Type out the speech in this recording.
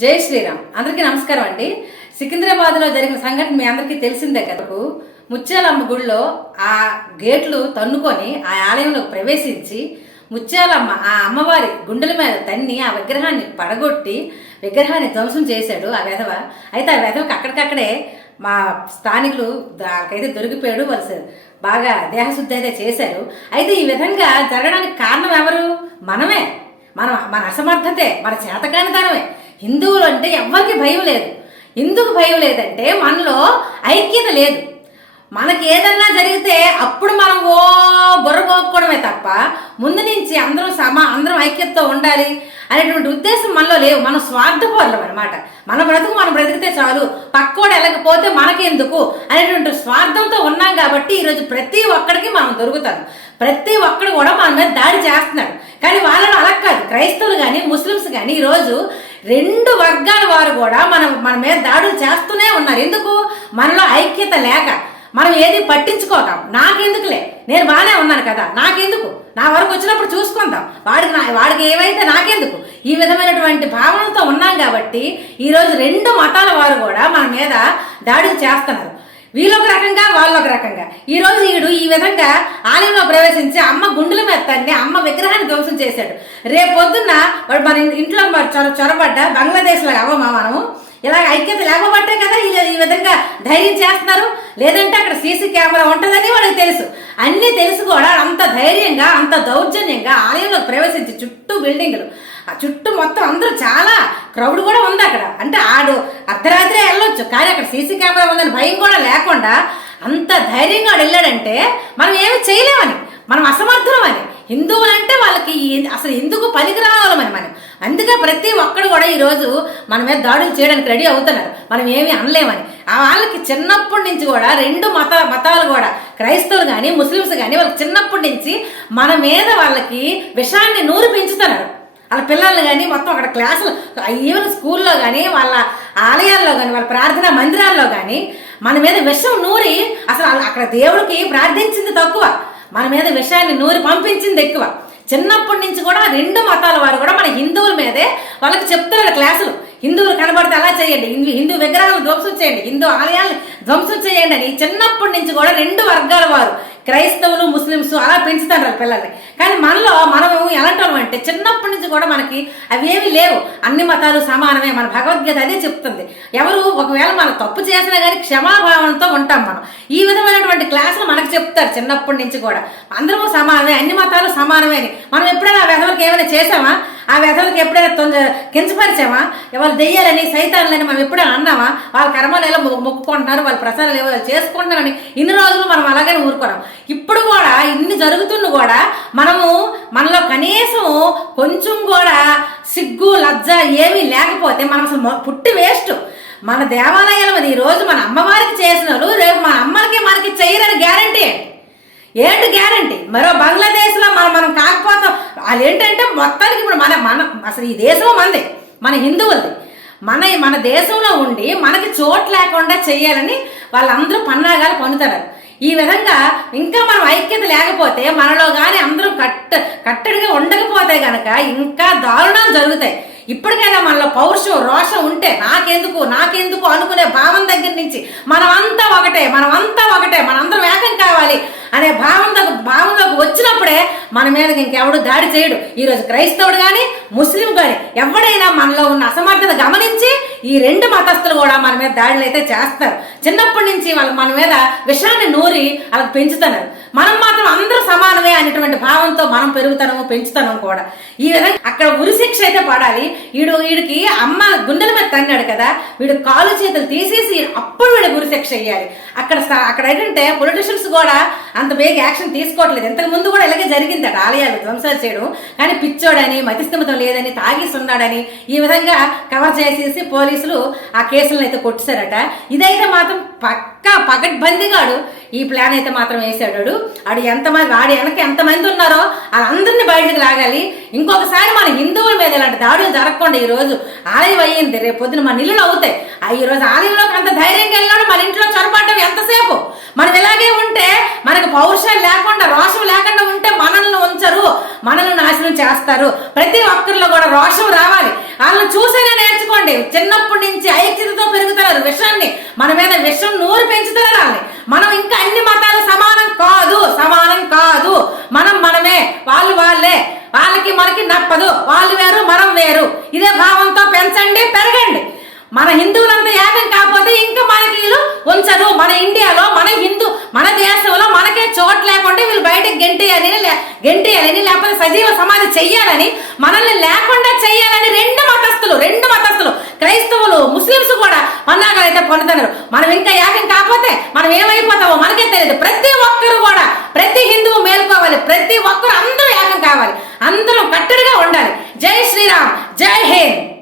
జై శ్రీరామ్. అందరికీ నమస్కారం అండి. సికింద్రాబాద్లో జరిగిన సంఘటన మీ అందరికీ తెలిసిందే కదా. ముత్యాలమ్మ గుడిలో ఆ గేట్లు తన్నుకొని ఆ ఆలయంలో ప్రవేశించి ముత్యాలమ్మ ఆ అమ్మవారి గుండెల మీద తన్ని ఆ విగ్రహాన్ని పడగొట్టి విగ్రహాన్ని ధ్వంసం చేశాడు ఆ వెధవ. అయితే ఆ వెధవకి అక్కడికక్కడే మా స్థానికులు దానికైతే దొరికిపోయాడు వాళ్ళు బాగా దేహశుద్ధి అయితే చేశారు. అయితే ఈ విధంగా జరగడానికి కారణం ఎవరు? మనమే. మన మన అసమర్థతే మన చేతకానితనమే. హిందువులు అంటే ఎవరికి భయం లేదు. ఎందుకు భయం లేదంటే మనలో ఐక్యత లేదు. మనకి ఏదన్నా జరిగితే అప్పుడు మనం ఓ బుర్రగోక్కోవడమే తప్ప ముందు నుంచి అందరం సమా అందరం ఐక్యతతో ఉండాలి అనేటువంటి ఉద్దేశం మనలో లేవు. మనం స్వార్థపరులం అనమాట మన బ్రతుకు మనం బ్రతికితే చాలు. పక్కోడు వెళ్ళకపోతే మనకెందుకు అనేటువంటి స్వార్థంతో ఉన్నాం కాబట్టి ఈరోజు ప్రతి ఒక్కడికి మనం దొరుకుతాం. ప్రతి ఒక్కడు కూడా మన మీద దాడి చేస్తున్నాడు. కానీ వాళ్ళని అలా కాదు. క్రైస్తవులు కానీ ముస్లిమ్స్ కానీ ఈరోజు రెండు వర్గాల వారు కూడా మనం మన మీద దాడులు చేస్తూనే ఉన్నారు. ఎందుకు? మనలో ఐక్యత లేక. మనం ఏది పట్టించుకోక నాకెందుకులే? నేను బాగానే ఉన్నాను కదా. నాకెందుకు? నా వరకు వచ్చినప్పుడు చూసుకుందాం. వాడికి నా వాడికి ఏమైతే నాకెందుకు? ఈ విధమైనటువంటి భావనతో ఉన్నాం కాబట్టి ఈరోజు రెండు మతాల వారు కూడా మన మీద దాడులు చేస్తున్నారు. వీళ్ళొక రకంగా వాళ్ళొక రకంగా. ఈ రోజు వీడు ఈ విధంగా ఆలయంలో ప్రవేశించి అమ్మ గుండెల మీద తన్ని అమ్మ విగ్రహాన్ని ధ్వంసం చేశాడు. రేపు పొద్దున్న వాడు మన ఇంట్లో మరి చొర చొరబడ్డ బంగ్లాదేశ్లో అవ్వమా మనము? ఇలా ఐక్యత లేకపోబట్టే కదా ఇలా ఈ విధంగా ధైర్యం చేస్తున్నారు? లేదంటే అక్కడ సీసీ కెమెరా ఉంటుందని వాళ్ళకి తెలుసు. అన్నీ తెలుసు కూడా అంత ధైర్యంగా అంత దౌర్జన్యంగా ఆలయంలో ప్రవేశించి చుట్టూ బిల్డింగ్లు ఆ చుట్టూ మొత్తం అందరూ చాలా క్రౌడ్ కూడా ఉంది అక్కడ. అంటే ఆడు అర్ధరాత్రి వెళ్ళొచ్చు. కానీ అక్కడ సీసీ కెమెరా ఉందని భయం కూడా లేకుండా అంత ధైర్యంగా వాడు వెళ్ళాడంటే మనం ఏమి చేయలేమని. మనం అసమర్థమని హిందువులు అంటే వాళ్ళకి అసలు ఎందుకు పనికి రావాలని మనం? అందుకే ప్రతి ఒక్కడు కూడా ఈరోజు మన మీద దాడులు చేయడానికి రెడీ అవుతున్నారు. మనం ఏమీ అనలేమని. ఆ వాళ్ళకి చిన్నప్పటి నుంచి కూడా రెండు మత మతాలు కూడా క్రైస్తవులు కానీ ముస్లిమ్స్ కానీ వాళ్ళకి చిన్నప్పటి నుంచి మన మీద వాళ్ళకి విషాన్ని నూరు పెంచుతున్నారు. వాళ్ళ పిల్లల్ని కానీ మొత్తం అక్కడ క్లాసులు ఈవెన్ స్కూల్లో కానీ వాళ్ళ ఆలయాల్లో కానీ వాళ్ళ ప్రార్థనా మందిరాల్లో కానీ మన మీద విషం నూరి అసలు అక్కడ దేవుడికి ప్రార్థించింది తక్కువ. మన మీద విషయాన్ని నూరి పంపించింది ఎక్కువ. చిన్నప్పటి నుంచి కూడా రెండు మతాల వారు కూడా మన హిందువుల మీదే వాళ్ళకి చెప్తున్నారు క్లాసులు. హిందువులు కనబడితే అలా చేయండి. హిందూ హిందూ విగ్రహాలను ధ్వంసం చేయండి. హిందూ ఆలయాలను ధ్వంసం చేయండి అని చిన్నప్పటి నుంచి కూడా రెండు వర్గాల వారు క్రైస్తవులు ముస్లిమ్స్ అలా పెంచుతారు పిల్లల్ని. కానీ మనలో మనం ఎలాంటి వాళ్ళం అంటే చిన్నప్పటి నుంచి కూడా మనకి అవి ఏమీ లేవు. అన్ని మతాలు సమానమే. మన భగవద్గీత అదే చెప్తుంది. ఎవరు ఒకవేళ మనం తప్పు చేసినా కానీ క్షమాభావంతో ఉంటాం మనం. ఈ విధమైనటువంటి క్లాసులు మనకు చెప్తారు చిన్నప్పటి నుంచి కూడా. అందరము సమానమే. అన్ని మతాలు సమానమే అని. మనం ఎప్పుడైనా ఆ వెధవలకి ఏమైనా చేసామా ఆ వెధవలకి ఎప్పుడైనా తొంద కించపరిచామా? ఎవరు దెయ్యాలని సైతాన్లని మనం ఎప్పుడైనా అన్నామా? వాళ్ళ కర్మలు ఎలా మొక్కుకుంటున్నారు వాళ్ళ ప్రసారాలు ఏవో చేసుకుంటున్నారని ఇన్ని రోజులు మనం అలాగనే ఊరుకున్నాం. ఇప్పుడు కూడా ఇన్ని జరుగుతున్న కూడా మనము మనలో కనీసం కొంచెం కూడా సిగ్గు లజ్జ ఏమీ లేకపోతే మనం అసలు పుట్టి వేస్ట్. మన దేవాలయాల ఈ రోజు మన అమ్మవారికి చేసిన రేపు మన అమ్మలకి మనకి చేయరని గ్యారంటీ. ఏంటి గ్యారంటీ? మరో బంగ్లాదేశ్లో మనం మన ఏంటంటే మొత్తానికి ఇప్పుడు మన మన అసలు ఈ దేశం మనది మన హిందువులది. మన మన దేశంలో ఉండి మనకి చోటు లేకుండా చేయాలని వాళ్ళందరూ పన్నాగాలు పన్నుతారు. ఈ విధంగా ఇంకా మనం ఐక్యత లేకపోతే మనలో కానీ అందరూ కట్ట కట్టడిగా ఉండకపోతే గనక ఇంకా దారుణాలు జరుగుతాయి. ఇప్పటికైనా మనలో పౌరుషం రోషం ఉంటే నాకెందుకు నాకెందుకు అనుకునే భావం దగ్గర నుంచి మనమంతా ఒకటే మనమంతా ఒకటే మనందరం చేసుకోవాలి అనే భావం భావంలోకి వచ్చినప్పుడే మన మీద ఇంకెవడు దాడి చేయడు. ఈరోజు క్రైస్తవుడు కానీ ముస్లిం కానీ ఎవడైనా మనలో ఉన్న అసమర్థత గమనించి ఈ రెండు మతస్థులు కూడా మన మీద దాడులు అయితే చేస్తారు. చిన్నప్పటి నుంచి వాళ్ళు మన మీద విషాన్ని నూరి వాళ్ళకి పెంచుతున్నారు. మనం మాత్రం అందరూ సమానమే అనేటువంటి భావంతో మనం పెరుగుతాము పెంచుతాము కూడా. ఈ విధంగా అక్కడ ఉరిశిక్ష అయితే పడాలి. వీడు వీడికి అమ్మ గుండెల మీద తన్నాడు కదా. వీడు కాలు చేతులు తీసేసి అప్పుడు వీడికి ఉరిశిక్ష శిక్ష అక్కడ స- అక్కడ ఏంటంటే పొలిటీషియన్స్ కూడా అంత బేగ యాక్షన్ తీసుకోవట్లేదు. ఇంతకు ముందు కూడా ఇలాగే జరిగిందట ఆలయాలు ధ్వంసాలు చేయడం. కానీ పిచ్చోడని మతిస్థిమితం లేదని తాగేసి ఉన్నాడని ఈ విధంగా కవర్ చేసేసి పోలీసులు ఆ కేసులను అయితే కొట్టేశారట. ఇదైతే మాత్రం పక్కా పగడ్బందీగాడు. ఈ ప్లాన్ అయితే మాత్రం వేసాడు వాడు. ఆడు ఎంతమంది వాడి వెనక ఎంతమంది ఉన్నారో వాళ్ళందరినీ బయటకు లాగాలి. ఇంకొకసారి మన హిందువుల మీద ఇలాంటి దాడులు జరగకుండా ఈ రోజు ఆలయం అయ్యింది. రేపు పొద్దున మన ఇల్లులు అవుతాయి. ఆ ఈ రోజు ఆలయంలోకి అంత ధైర్యంగా వెళ్ళినాడు మన ఇంట్లో చొరపడ్డం ఎంతసేపు? మనం ఇలాగే ఉంటే మనకు పౌరుషం లేకుండా రోషం లేకుండా ఉంటే మనల్ని ఉంచరు మనల్ని నాశనం చేస్తారు. ప్రతి ఒక్కరిలో కూడా రోషం రావాలి. వాళ్ళని చూసేనే నేర్చుకోండి. చిన్నప్పటి నుంచి ఐక్యతతో పెరుగుతున్నారు విషాన్ని. మన మీద విషం నూరు పెంచుతున్నారు వాళ్ళని. మనం ఇంకా అన్ని మతాలు సమానం కాదు సమానం కాదు. మనం మనమే. వాళ్ళు వాళ్ళే. వాళ్ళకి మనకి నప్పదు. వాళ్ళు వేరు మనం వేరు. ఇదే భావంతో పెంచండి పెరగండి. మన హిందువులంతా ఉంచరు మన ఇండియాలో మన హిందూ మన దేశంలో మనకే చోటు లేకుండా వీళ్ళు బయటకు గెంటేయాలని లే- గెంటేయాలని లేకపోతే సజీవ సమాధి చెయ్యాలని మనల్ని లేకుండా చెయ్యాలని రెండు మతస్థులు రెండు మతస్థులు. క్రైస్తవులు ముస్లింస్ కూడా మన్నాగాలు అయితే పొందుతున్నారు మనం ఇంకా యాగం కాకపోతే మనం ఏమైపోతామో మనకే తెలియదు ప్రతి ఒక్కరు కూడా ప్రతి హిందువు మేల్కోవాలి. ప్రతి ఒక్కరు అందరూ యాగం కావాలి. అందరూ కట్టడిగా ఉండాలి. జై శ్రీరామ్. జై హింద్.